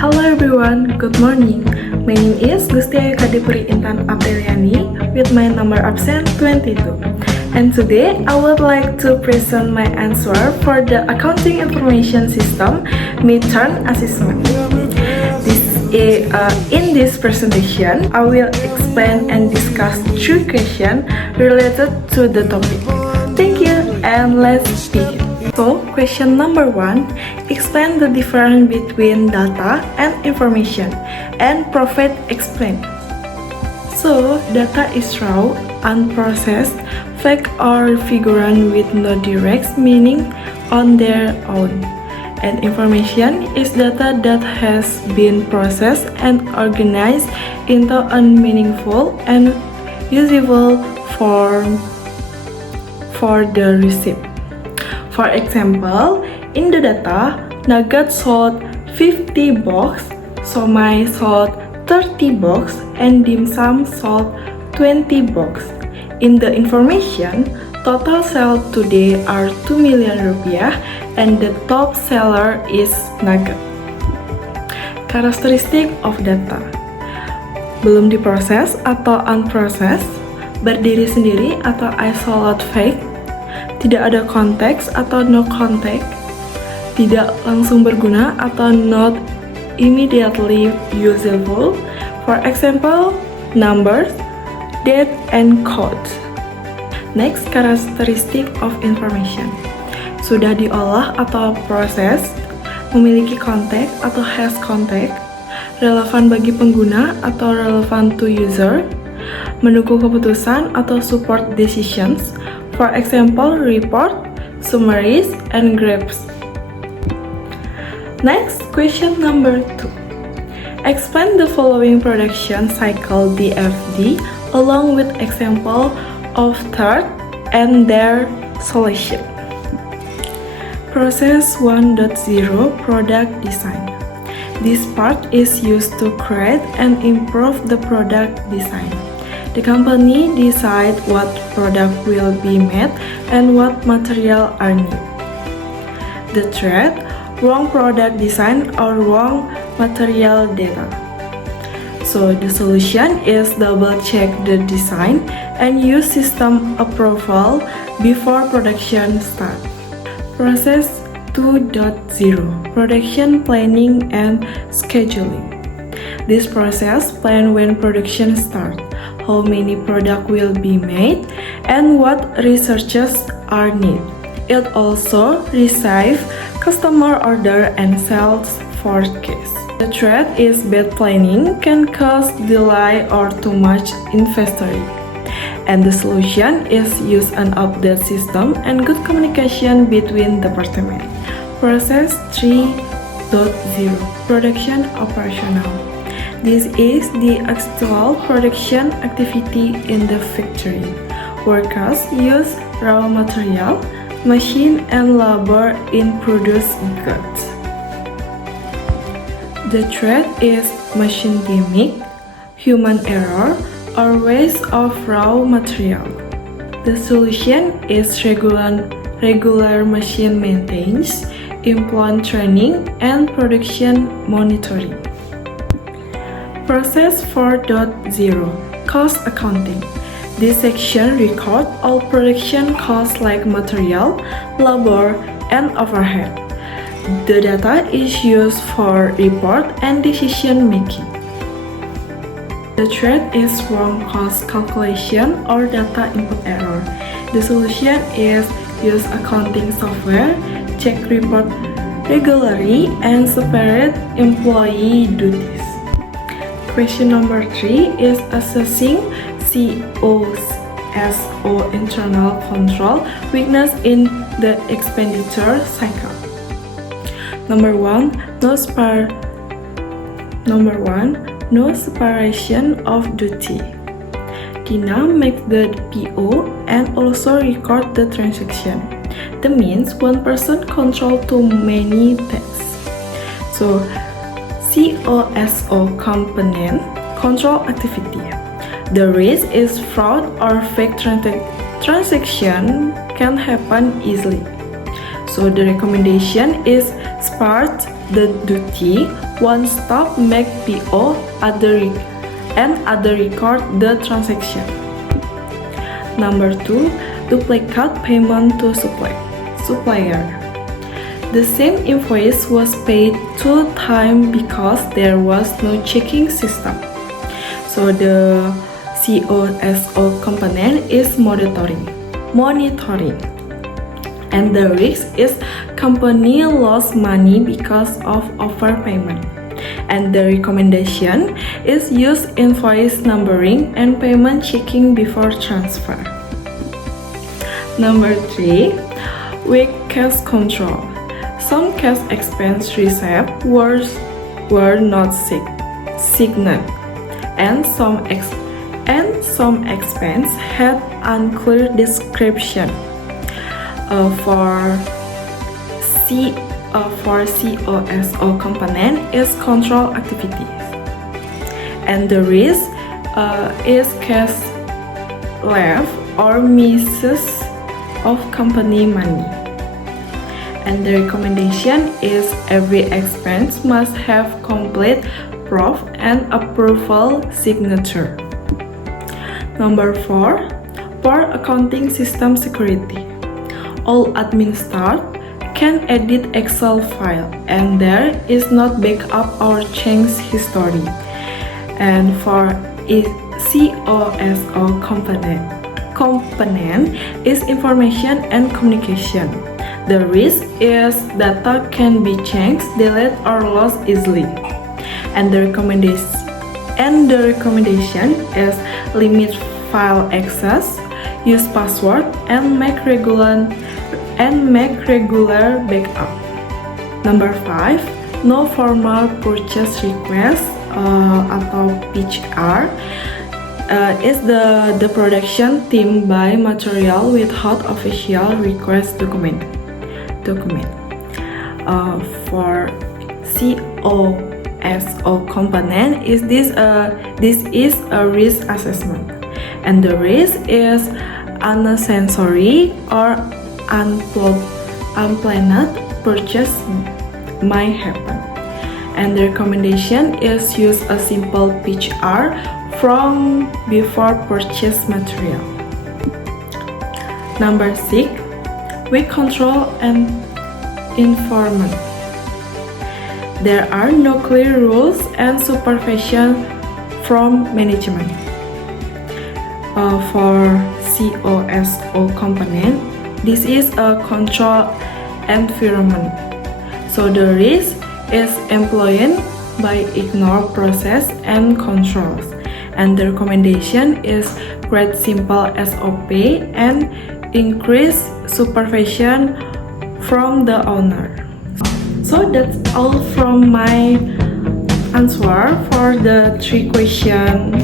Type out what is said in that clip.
Hello everyone, good morning. My name is Gustia Kadipuri Intan Apeliani with my number absent 22. And today I would like to present my answer for the Accounting Information System midterm assessment. In this presentation, I will explain and discuss 3 questions related to the topic. Thank you, and let's begin. So, question number 1, explain the difference between data and information, and profit explained. So, data is raw, unprocessed, fake or figurant with no direct meaning on their own. And information is data that has been processed and organized into a meaningful and usable form for the receipt. For example, in the data, Nugget sold 50 box, Somai sold 30 box, and Dim Sum sold 20 box. In the information, total sales today are 2 million rupiah and the top seller is Nugget. Karakteristik of data: belum diproses atau unprocessed, berdiri sendiri atau isolate fake, tidak ada konteks atau no context, tidak langsung berguna atau not immediately usable. For example, numbers, date, and codes. Next, karakteristik of information: sudah diolah atau proses, memiliki konteks atau has context, relevan bagi pengguna atau relevant to user, mendukung keputusan atau support decisions. For example, report, summaries, and graphs. Next, question number 2. Explain the following production cycle DFD along with example of third and their solution. Process 1.0 Product Design. This part is used to create and improve the product design. The company decide what product will be made and what material are needed. The threat: wrong product design or wrong material data. So the solution is double check the design and use system approval before production start. Process 2.0 Production Planning and Scheduling. This process plan when production start, how many product will be made, and what researches are needed. It also receive customer order and sales forecast. The threat is bad planning can cause delay or too much inventory. And the solution is use an update system and good communication between departments. Process 3.0 Production Operational. This is the actual production activity in the factory. Workers use raw material, machine, and labor in produced goods. The threat is machine gimmick, human error, or waste of raw material. The solution is regular machine maintenance, employee training, and production monitoring. Process 4.0 Cost Accounting. This section records all production costs like material, labor, and overhead. The data is used for report and decision making. The threat is wrong cost calculation or data input error. The solution is use accounting software, check report regularly, and separate employee duties. Question number 3 is assessing COSO internal control weakness in the expenditure cycle. Number 1, no separation of duty. Dina make the PO and also record the transaction. That means one person control too many tasks. So COSO component control activity. The risk is fraud or fake transaction can happen easily. So the recommendation is start the duty, one stop make PO and other record the transaction. Number 2, duplicate payment to supplier. The same invoice was paid 2 times because there was no checking system. So the COSO component is monitoring. And the risk is company lost money because of overpayment. And the recommendation is use invoice numbering and payment checking before transfer. Number 3, weak cash control. Some cash expense receipts were not signed, and some expense had unclear description. For COSO component is control activities, and the risk is cash left or misses of company money. And the recommendation is every expense must have complete proof and approval signature. Number 4, for accounting system security. All admin staff can edit Excel file and there is not backup or change history. And for COSO component is information and communication. The risk is data can be changed, deleted, or lost easily. And the recommendation is limit file access, use password, and make regular backup. Number 5, no formal purchase request atau PCR is the production team buy material without official request document. For COSO component this is a risk assessment, and the risk is unnecessary or unplanned purchase might happen. And the recommendation is use a simple PCR from before purchase material. Number 6, weak control and enforcement. There are no clear rules and supervision from management. For COSO component, this is a control environment. So the risk is employed by ignore process and controls. And the recommendation is create simple SOP and increase supervision from the owner. So that's all from my answer for the 3 questions